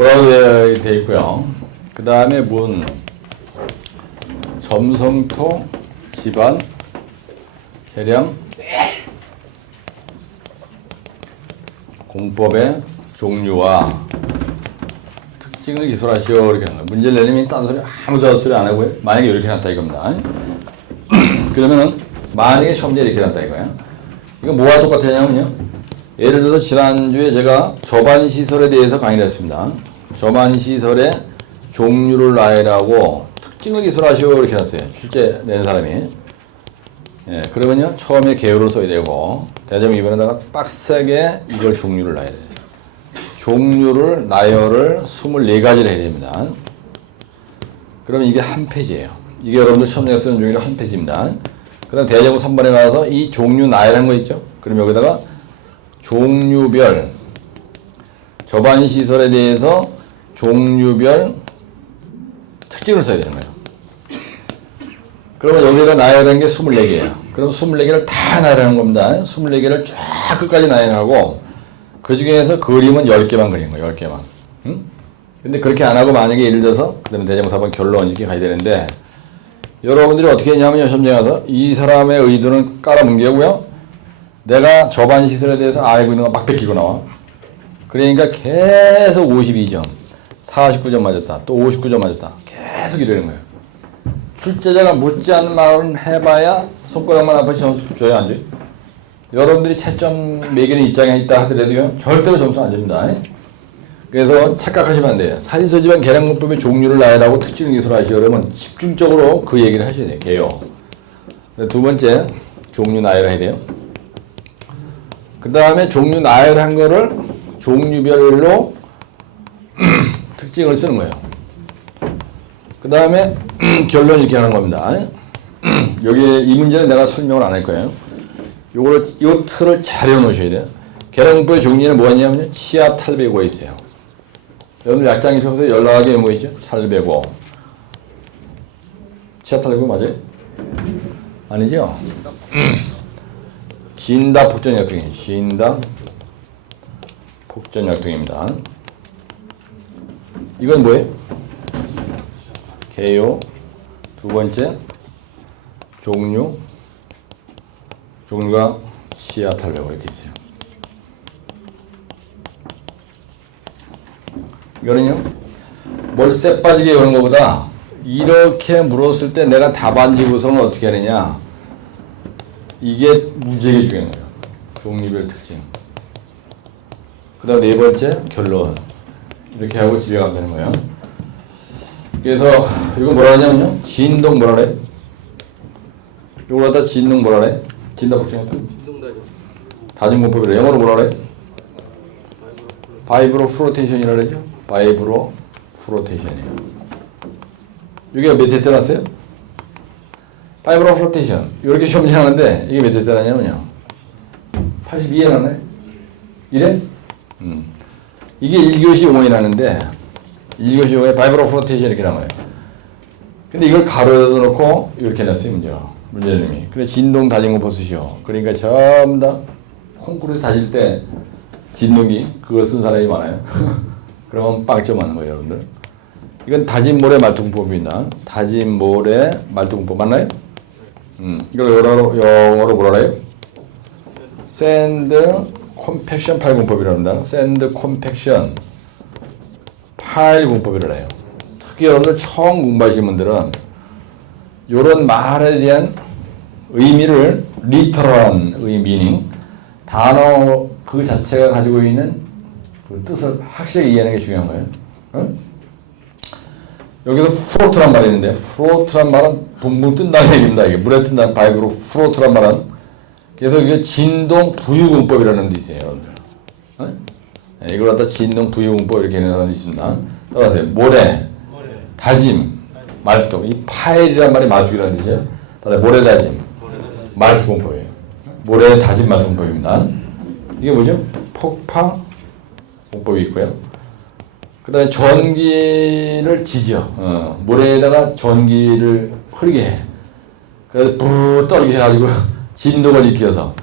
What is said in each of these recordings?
뭐라고 되어 있고요. 그 다음에 문, 점성토, 집안, 계량, 공법의 종류와 특징을 기술하시오 이렇게 하는 거예요. 문제를 내리면 딴 소리 아무도 소리 안 하고요. 만약에 이렇게 났다 이겁니다. 그러면은 만약에 시험지에 이렇게 났다 이거야. 이거 뭐와 똑같으냐면요. 예를 들어서 지난주에 제가 저반 시설에 대해서 강의를 했습니다. 저반 시설의 종류를 나열하고 특징을 기술하시오 이렇게 했어요. 실제 낸 사람이. 예, 그러면요 처음에 개요를 써야 되고 대점 2번에다가 빡세게 이걸 종류를 나열해야 돼요. 종류를 나열을 24가지를 해야 됩니다. 그러면 이게 한 페이지예요. 이게 여러분들 시험장에 쓰는 종류로 한 페이지입니다. 그 다음 대제목 3번에 가서 이 종류 나열한 거 있죠? 그럼 여기다가 종류별 저반 시설에 대해서 종류별 특징을 써야 되는 거예요. 그러면 여기가 나열한 게 24개예요. 그럼 24개를 다 나열하는 겁니다. 24개를 쫙 끝까지 나열하고 그 중에서 그림은 10개만 그린 거예요. 10개만. 응? 근데 그렇게 안 하고 만약에 예를 들어서 그다음에 4번 결론 이렇게 가야 되는데 여러분들이 어떻게 했냐면요. 시험장에 가서 이 사람의 의도는 깔아뭉개고요. 내가 저반 시설에 대해서 알고 있는 거막 베끼고 나와. 그러니까 계속 52점, 49점 맞았다, 또 59점 맞았다. 계속 이러는 거예요. 출제자가 묻지 않는 말은 해봐야 손가락만 앞에 점수 줘야 안 줘요? 여러분들이 채점 매기는 입장에 있다 하더라도요, 절대로 점수 안 줍니다. 그래서 착각하시면 안 돼요. 사진서집안 계량문법의 종류를 나열하고 특징을 기술하시오. 그러면 집중적으로 그 얘기를 하셔야 돼요. 두 번째, 종류 나열을 해야 돼요. 그 다음에 종류 나열한 거를 종류별로 특징을 쓰는 거예요. 그 다음에 결론 이렇게 하는 겁니다. 여기 이 문제는 내가 설명을 안 할 거예요. 요거를 요 틀을 잘 외워놓으셔야 돼요. 계량문법의 종류는 뭐냐면요. 치압 탈배고가 있어요. 여러분 약장이 평소에 거 있죠? 탈배고. 치압 탈배고 맞아요? 아니죠? 진다 폭전약통이 진다 폭전약통입니다. 이건 뭐예요? 개요 두 번째 종류 종류가 시야 탈배고 이렇게 있어요. 이거는요 뭘쎄 빠지게 여는 것보다 이렇게 물었을 때 내가 답안지 구성을 어떻게 하느냐 이게 문제가 중요한 거예요. 종류별 특징. 그 다음 네 번째 결론. 이렇게 하고 집에 가면 되는 거예요. 그래서 이거 뭐라 하냐면요. 진동 뭐라 그래? 이걸 갖다 진동 뭐라 그래? 진다 복잡하다. 다중문법이래. 영어로 뭐라 그래? 바이브로 프로테이션이라 그러죠? 바이브로 프로테이션이에요. 이게 몇회 때났어요? 파이브로 프로테이션 이렇게 시험지 하는데 이게 몇회 때나냐면요 82에 나네 1회? 음. 이게 1교시 용어이 나는데 1교시 용어에 파이브로 프로테이션 이렇게 나와요 근데 이걸 가로에다 놓고 이렇게 냈어요 문제가 문제님이 그래 진동 다진 거 보시오 그러니까 전부 다 콩쿠르에 다질 때 진동이 그거 쓴 사람이 많아요 그러면 빵점 맞는 거예요 여러분들 이건 다진 모래 말뚝법입니다. 다진 모래 말뚝법 맞나요? 음, 이걸 영어로, 영어로 뭐라 해요? 샌드 콤팩션 파일 공법이라고 합니다. 샌드 콤팩션 파일 공법이라고 해요. 특히 여러분들 처음 공부하시는 분들은 이런 말에 대한 의미를 리터럴한 의미닝 단어 그 자체가 가지고 있는 그 뜻을 확실히 이해하는 게 중요한 거예요. 응? 여기서 프로트란 말이 있는데 프로트란 말은 붕붕 뜬다는 얘기입니다. 이게 물에 뜬다는 바이브로 프로트란 말은 그래서 이게 진동 부유공법이라는 데 있어요, 여러분들. 어? 네, 이걸 갖다 진동 부유공법 이렇게 데 있습니다. 따라하세요. 모래, 다짐, 말뚝. 이 파일이란 말이 말뚝이라는 뜻이에요. 따라 모래 다짐, 말뚝 공법이에요. 모래 다짐 말뚝 공법입니다. 이게 뭐죠? 폭파 공법이 있고요. 그 다음에 전기를 지져. 어, 모래에다가 전기를 흐르게 해. 그래서 부르 떨게 해가지고 진동을 일으켜서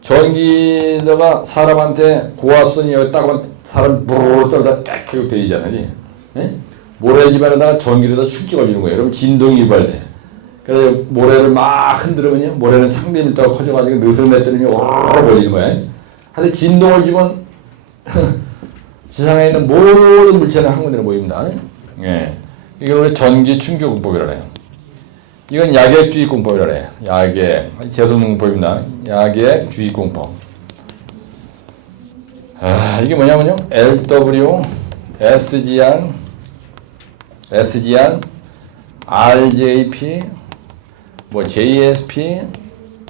전기가 사람한테 고압선이 여기 딱 하면 사람 부르르 떨다 딱 하고 들리잖아요. 예? 모래 집안에다가 전기를 다 충격을 주는 거예요. 그럼 진동이 유발돼. 그래서 모래를 막 흔들으면요. 모래는 상대 밀도가 커져가지고 느슨했더니 오르르 몰리는 거예요. 하여튼 진동을 주면 지상에 있는 모든 물체는 한 군데로 모입니다. 예. 이걸 전기 충격공법이라 해요. 이건 야객주의공법이라 해요. 야객. 재수능공법입니다. 야객 주의공법. 아, 이게 뭐냐면요. LW, SGR, SGR, RJP, 뭐 JSP,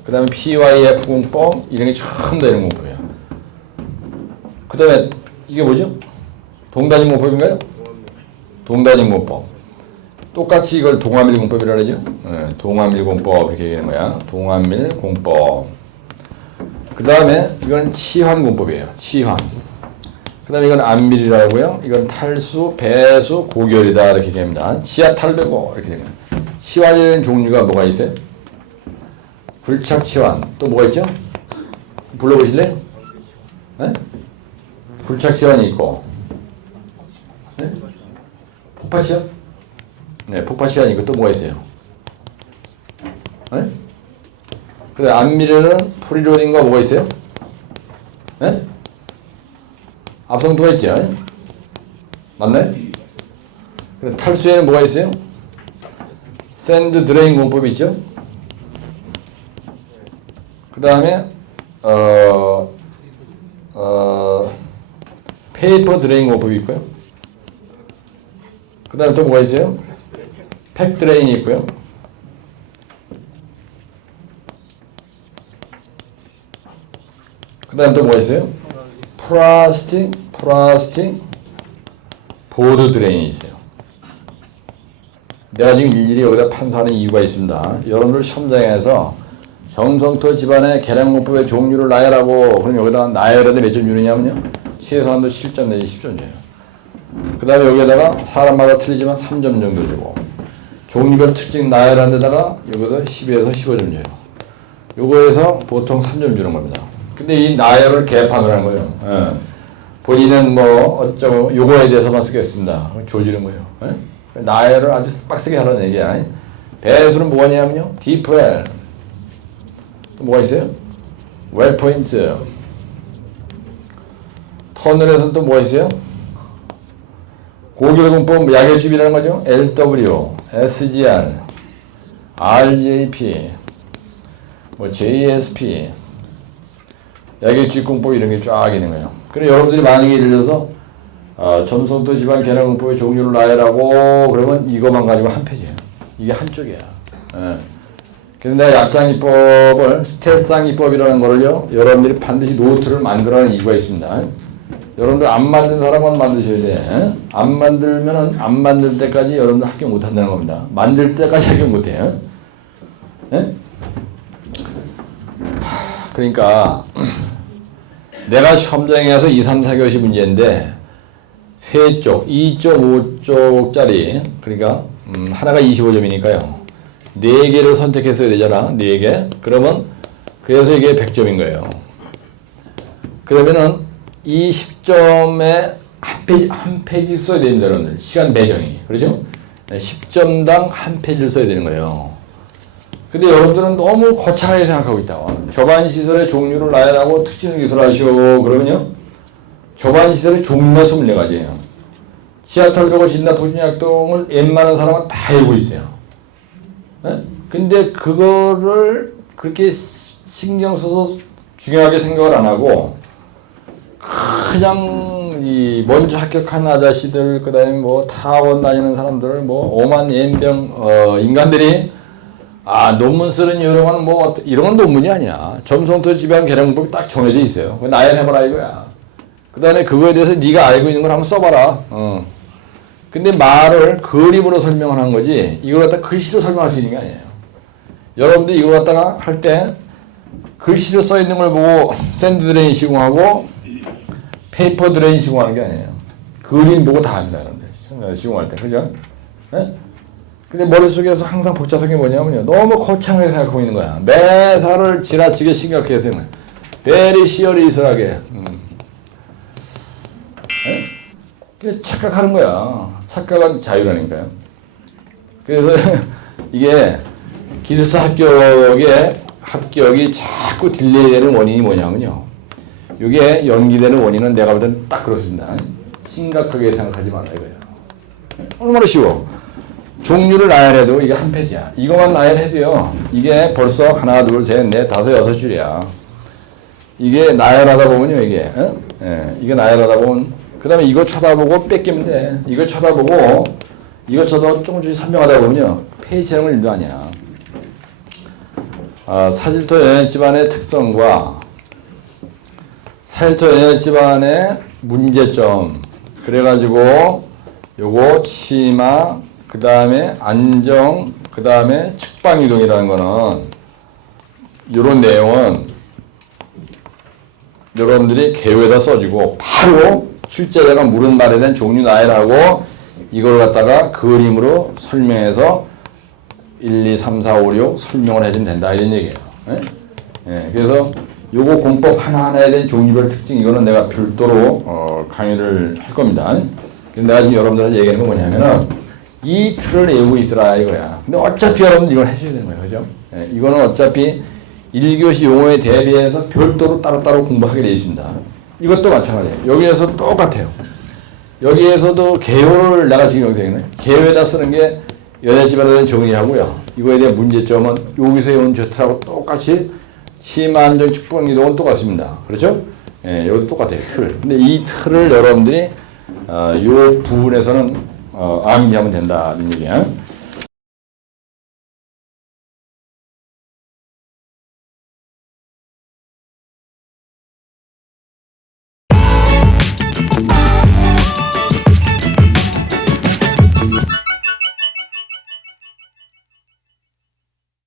그 다음에 PYF 공법, 이런 게 전부 다 이런 공법이에요. 그 다음에 이게 뭐죠? 동단위 공법인가요? 동단위 공법. 똑같이 이걸 동화밀 공법이라 그러죠? 네, 동화밀 공법 이렇게 얘기하는 거야. 동화밀 공법. 그 다음에 이건 치환 공법이에요. 치환. 그 다음에 이건 안밀이라고요. 이건 탈수, 배수, 고결이다 이렇게 얘기합니다. 치아 탈배고 이렇게 됩니다. 치환이라는 종류가 뭐가 있어요? 불착 치환. 또 뭐가 있죠? 불러보실래요? 네? 불착 치환이 있고 네? 폭파 치환? 네, 치환이 있고 또 뭐가 있어요? 네? 그래 안미르는 프리로딩과 뭐가 있어요? 네? 앞성도가 있죠? 맞나요? 그래 탈수에는 뭐가 있어요? 샌드 드레인 공법이 있죠? 그 다음에 어, 어, 페이퍼 드레인 공법이 있고요. 그 다음에 또 뭐가 있어요? 팩 드레인이 있고요. 그 다음에 또 뭐가 있어요? 플라스틱, 플라스틱, 보드 드레인이 있어요. 내가 지금 일일이 여기다 판사하는 이유가 있습니다. 여러분들 시험장에서 정성토 집안의 계량공법의 종류를 나열하고 그럼 여기다가 나열하는데 몇점 주느냐면요. 최소한도 7점 내지 10점 줘요. 그 다음에 여기에다가 사람마다 틀리지만 3점 정도 주고 종류별 특징 나열하는 데다가 여기서 10에서 15점 줘요. 요거에서 보통 3점 주는 겁니다. 근데 이 나열을 개판을 한 거예요. 예. 본인은 뭐 어쩌고 요거에 대해서만 쓰겠습니다. 조지는 거예요. 예? 나열을 아주 빡세게 하라는 얘기야. 배수는 뭐냐면요. 디프엘. 또 뭐가 있어요? 웰포인트. 터널에서는 또 뭐가 있어요? 고결공법 약액주비라는 거죠. LW, SGR, RJP, 뭐 JSP, 약액주공법 이런 게 쫙 있는 거예요. 그럼 여러분들이 만약에 예를 들어서 어, 점성도 집안 계량공법의 종류를 나열하고 그러면 이것만 가지고 한 페이지예요. 이게 한쪽이야. 예. 그래서 내가 약장이법을 스텔상이법이라는 거를요 여러분들이 반드시 노트를 만들어라는 이유가 있습니다. 여러분들 안 만든 사람은 만드셔야 돼. 안 만들면은 안 만들 때까지 여러분들 합격 못 한다는 겁니다. 만들 때까지 합격 못 해요. 예? 하, 그러니까 내가 시험장에서 2, 3, 4교시 문제인데 세 쪽, 2.5쪽짜리 그러니까 음, 하나가 25점이니까요. 네 개를 선택했어야 되잖아. 네 개. 그러면 그래서 이게 100점인 거예요. 그러면은 이 10점에 한 페이지, 한 페이지 써야 여러분들. 시간 배정이. 그러죠? 10점당 한 페이지를 써야 되는 거예요. 근데 여러분들은 너무 거창하게 생각하고 있다. 저반 시설의 종류를 나열하고 특징을 기술하시오. 그러면요. 저반 시설의 종류가 24가지예요. 지하철벽을 진단 포진약동을 웬만한 사람은 다 알고 있어요. 예? 근데 그거를 그렇게 신경 써서 중요하게 생각을 안 하고 그냥 이 먼저 합격한 아저씨들 그다음에 뭐 타원 다니는 사람들 뭐 오만 연병 어 인간들이 아 논문 쓰는 이런 건뭐 이런 건 논문이 아니야. 점성토 지방 계량법이 딱 정해져 있어요. 나열해봐라 이거야. 그다음에 그거에 대해서 네가 알고 있는 걸 한번 써봐라. 어. 근데 말을 그림으로 설명을 한 거지 이걸 갖다 글씨로 설명할 수 있는 게 아니에요. 여러분들 이거 갖다가 할 때 글씨로 써 있는 걸 보고 샌드 드레인 시공하고 페이퍼 드레인 시공하는 게 아니에요. 그림 보고 다 합니다, 여러분들. 시공할 때. 그죠? 예? 근데 머릿속에서 항상 복잡한 게 뭐냐면요. 너무 거창하게 생각하고 있는 거야. 매사를 지나치게 심각해서 베리 시어리스하게 음. 에? 그냥 착각하는 거야. 착각은 자유라니까요. 그래서 이게 기술사 합격의 합격이 자꾸 딜레이 되는 원인이 뭐냐면요. 이게 연기되는 원인은 내가 볼 때는 딱 그렇습니다. 심각하게 생각하지 말라 이거예요. 얼마나 쉬워. 종류를 나열해도 이게 한 페이지야. 이것만 나열해도요. 이게 벌써 하나, 둘, 셋, 넷, 다섯, 여섯 줄이야. 이게 나열하다 보면요, 이게. 어? 예, 이게 나열하다 보면, 그 다음에 이거 쳐다보고 뺏기면 돼. 이거 쳐다보고, 이거 쳐다보고 조금 조금씩 설명하다 보면요. 페이지 제목을 일도 아니야. 아, 사질토 연연 집안의 특성과 사질토 연연 집안의 문제점. 그래가지고, 요거 치마, 그 다음에 안정, 그 다음에 측방이동이라는 거는, 요런 내용은 여러분들이 개요에다 써주고 바로 출제자가 물은 말에 대한 종류 나열하고 이걸 갖다가 그림으로 설명해서 1, 2, 3, 4, 5, 6 설명을 해주면 된다 이런 얘기예요. 예? 예, 그래서 요거 공법 하나하나에 대한 종류별 특징 이거는 내가 별도로 어, 강의를 할 겁니다. 내가 지금 여러분들한테 얘기하는 건 뭐냐면은 이 틀을 외우고 있으라 이거야. 근데 어차피 여러분 이걸 해줘야 되는 거예요. 그죠? 예, 이거는 어차피 1교시 용어에 대비해서 별도로 따로따로 공부하게 되어 있습니다. 이것도 마찬가지예요. 여기에서 똑같아요. 여기에서도 개요를 내가 지금 여기서 했네. 개요에다 쓰는 게 연애 집안에 대한 정의하고요. 이거에 대한 문제점은 여기서 해온 저트하고 똑같이 심한정 축복 이동은 똑같습니다. 그렇죠? 예, 여기 똑같아요. 틀. 근데 이 틀을 여러분들이 어, 요 부분에서는 어, 암기하면 된다는 얘기야.